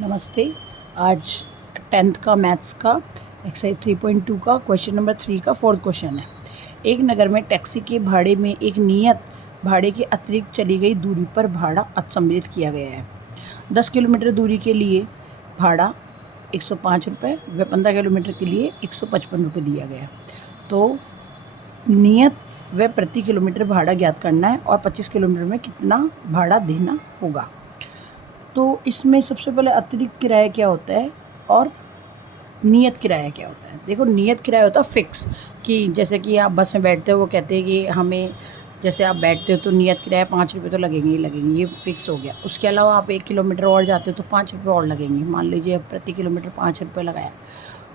नमस्ते। आज 10th का मैथ्स का एक्सरसाइज 3.2 का क्वेश्चन नंबर 3 का 4th क्वेश्चन है। एक नगर में टैक्सी के भाड़े में एक नियत भाड़े के अतिरिक्त चली गई दूरी पर भाड़ा सम्मिलित किया गया है। 10 किलोमीटर दूरी के लिए भाड़ा 105 रुपये व 15 किलोमीटर के लिए 155 रुपये दिया गया है। तो नियत व प्रति किलोमीटर भाड़ा ज्ञात करना है और 25 किलोमीटर में कितना भाड़ा देना होगा। तो इसमें सबसे पहले अतिरिक्त किराया क्या होता है और नियत किराया क्या होता है। देखो, नियत किराया होता है फिक्स, कि जैसे कि आप बस में बैठते हो, वो कहते हैं कि हमें, जैसे आप बैठते हो तो नियत किराया 5 रुपये तो लगेंगे ही लगेंगे, ये फिक्स हो गया। उसके अलावा आप 1 किलोमीटर और जाते हो तो 5 रुपये और लगेंगे। मान लीजिए प्रति किलोमीटर 5 रुपये लगाया,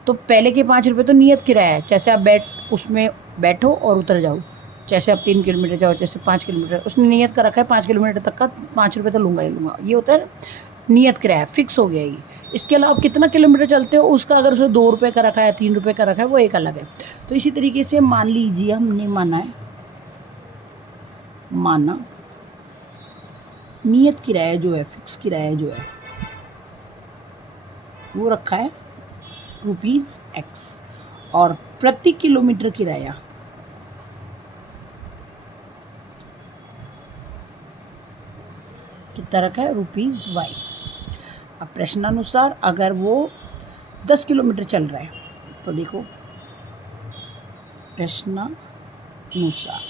तो पहले के 5 रुपये तो नियत किराया है, जैसे आप उसमें बैठो और उतर जाओ, जैसे आप 3 किलोमीटर जाओ, जैसे 5 किलोमीटर, उसने नियत कर रखा है 5 किलोमीटर तक का 5 रुपये तो लूँगा ही लूँगा, ये होता है नियत किराया, फिक्स हो गया ये। इसके अलावा आप कितना किलोमीटर चलते हो उसका, अगर उसने 2 रुपये का रखा है, 3 रुपये का रखा है, वो एक अलग है। तो इसी तरीके से मान लीजिए, हमने माना नियत किराया जो है, फिक्स किराया जो है, वो रखा है ₹X और प्रति किलोमीटर किराया कितना रखा है ₹Y। अब प्रश्नानुसार अगर वो 10 किलोमीटर चल रहा है, तो देखो प्रश्नानुसार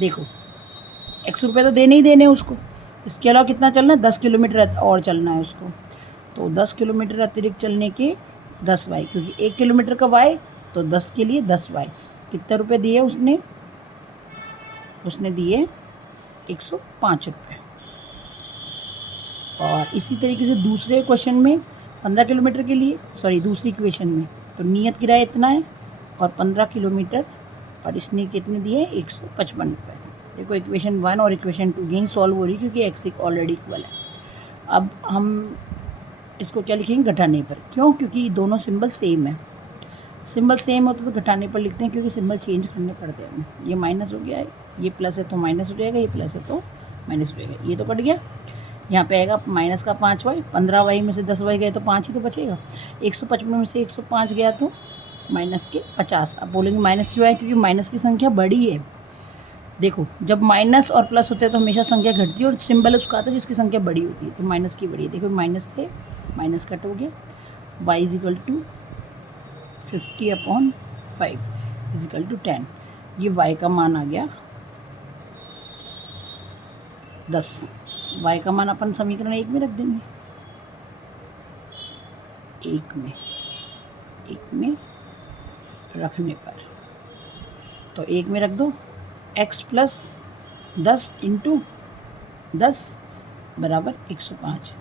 देखो ₹X तो देने ही देने उसको। इसके अलावा कितना चलना है, 10 किलोमीटर और चलना है उसको। तो 10 किलोमीटर अतिरिक्त चलने के 10Y, क्योंकि 1 किलोमीटर का Y, तो 10 के लिए 10Y। कितने रुपए दिए उसने दिए 105 रुपये। और इसी तरीके से दूसरे क्वेश्चन में 15 किलोमीटर के लिए, दूसरी इक्वेशन में तो नियत किराया इतना है और 15 किलोमीटर, और इसने कितने दिए 155 रुपये। देखो, इक्वेशन 1 और इक्वेशन 2 यही सॉल्व हो रही है, क्योंकि x ऑलरेडी इक्वल है। अब हम इसको क्या लिखेंगे, घटाने पर। क्यों? क्योंकि दोनों सिंबल सेम है। सिंबल सेम होते तो घटाने पर लिखते हैं, क्योंकि सिंबल चेंज करने पड़ते हैं। ये माइनस हो गया है, ये प्लस है तो माइनस हो जाएगा, ये प्लस है तो माइनस हो जाएगा। ये तो कट गया, यहाँ पे आएगा माइनस का 5Y, 15Y में से 10Y गए तो 5 ही तो बचेगा। 155 में से 105 गया तो माइनस के 50। अब बोलेंगे माइनस क्यों है, क्योंकि माइनस की संख्या बड़ी है। देखो, जब माइनस और प्लस होते हैं तो हमेशा संख्या घटती है, और सिंबल उसका आता है जिसकी संख्या बड़ी होती है, तो माइनस की बड़ी है। देखो, माइनस से माइनस कट हो गया। y = 50/5 = 10। ये y का मान आ गया 10। y का मान अपन समीकरण 1 में रख देंगे। 1 में रखने पर, तो 1 में रख दो, x + 10 × 10 = 105।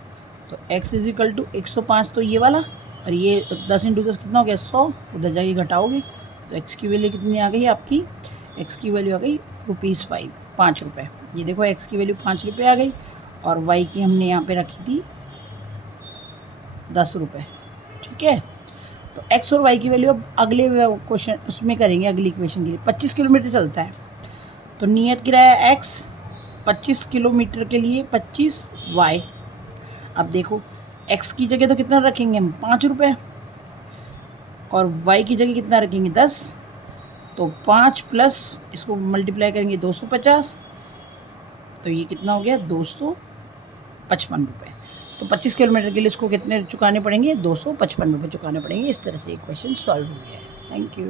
तो x = 105, तो ये वाला, और ये 10 × 10 कितना हो गया 100। उधर जाके घटाओगे तो x की वैल्यू कितनी आ गई आपकी, x की वैल्यू आ गई ₹5, 5 रुपये। ये देखो, x की वैल्यू 5 रुपये आ गई, और y की हमने यहाँ पे रखी थी 10 रुपये। ठीक है, तो x और y की वैल्यू अब अगले क्वेश्चन उसमें करेंगे, अगली इक्वेशन के लिए। 25 किलोमीटर चलता है, तो नियत किराया x, 25 किलोमीटर के लिए 25Y। अब देखो, x की जगह तो कितना रखेंगे हम, 5 रुपये, और y की जगह कितना रखेंगे 10। तो 5 प्लस इसको मल्टीप्लाई करेंगे 250, तो ये कितना हो गया 255 रुपये। तो 25 किलोमीटर के लिए इसको कितने चुकाने पड़ेंगे, 255 रुपये चुकाने पड़ेंगे। इस तरह से ये क्वेश्चन सॉल्व हो गया है। Thank you.